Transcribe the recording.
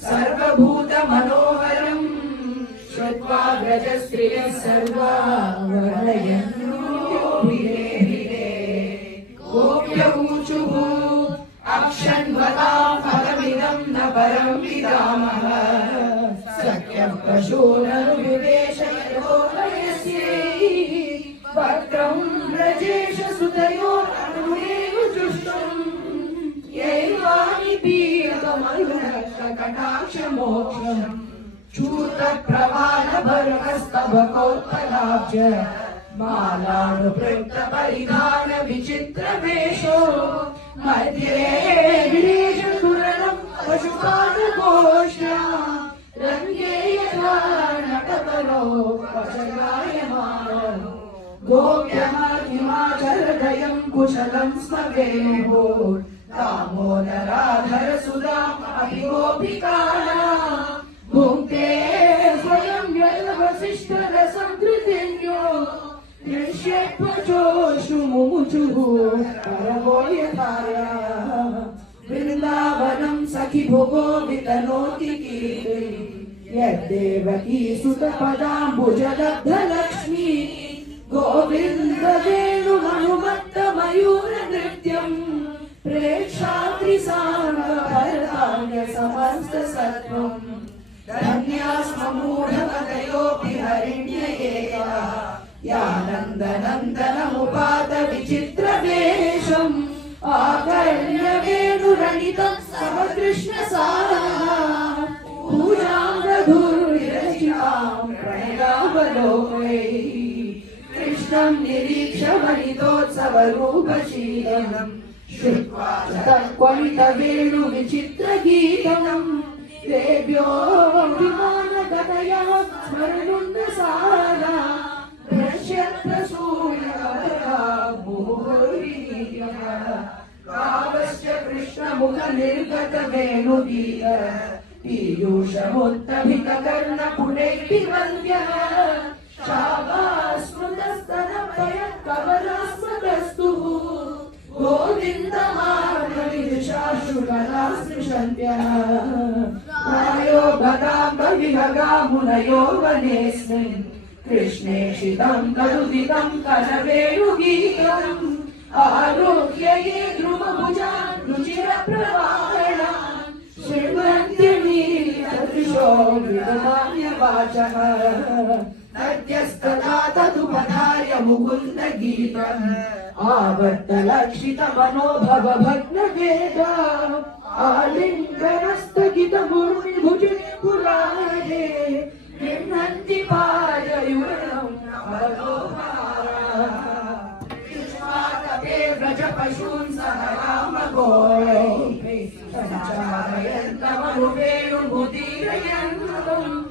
सर्वभूत मनोहरं श्रुत्वा व्रजस्त्रियः सर्वा वरयन्नोभिरे गोप्य ऊचुः अक्षन्वतां फलमिदं न परं विदामः सख्यः पशूननुविवेशयोगयस्यै वक्त्रं व्रजेश सुतयोरनुमेव जुष्टम् कटाक्षमोक्षम् चूतप्रवालभर्गस्तभकोत्तलाब्ज मालानुपृक्त परिधान विचित्र वेशो मध्ये गिरीशसुरनं पशुपालकोष्ठा रङ्गे यथा नटवरो पशगायमान गोप्यमाचरदयं कुशलं स्मवेयुः दामोदराधर सुदाम् अपि गोपिकानां भुङ्क्ते स्वयं वसिष्ठरसं कृतिन्यो दृश्येत्वचोषु मुमुचुः परमो यथाया वृन्दावनं सखि भुवो वितनोति कीर्तिं यद्देवकी सुतपदाम्बुजलब्धलक्ष्मी गोविन्द वेणुहनुमत्तमयूरनृत्यम् प्रेक्षात्रिसाङ्गभरतान्य समस्त सत्त्वम् धन्यास्ममूढमतयोऽपि हरिण्ययेया यानन्दनन्दनमुपात विचित्रवेषम् आकर्ण्य वेणुरणितं सह कृष्णसारः पूजां रघुर्विरचितां प्रणयावलोकैः कृष्णं निरीक्ष्य वनितोत्सवरूपशीलम् श्रुत्वा तत्क्वलितवेणुविचित्रगीतम् देव्यो विमानगतया स्मरनुन्नसारा दृश्यप्रसूयवरा मुहुर्विनीयः कावश्च कृष्णमुखनिर्गतवेणुगीत पीयूषमुत्तभितकर्णपुटैः पिबन्ध्यः शावास्मृतस्तनपयत्कवलास्मदस्तुः गोविन्दमार्गविदुषाशुकलास्पृशन्त्यः प्रायो गदाम्बविहगामुनयो वनेऽस्मिन् कृष्णेषितं कलुदितं कलवेणुगीतम् आरोह्य ये ध्रुवभुजान् रुचिरप्रवाहणान् शृण्वन्त्यमीलितदृशो विदधान्यवाचः नद्यस्तदा तदुपधार्य मुकुन्दगीतम् आवर्तलक्षितमनोभवभग्नवेदा आलिङ्गनस्तगितमुर्मिभुजे पुराणे गृह्णन्ति पाययुरणं नवलोहारः युष्माकपे व्रजपशून् सह रामगोळैः सञ्चारयन्तमनुवेणुमुदीरयन्तम्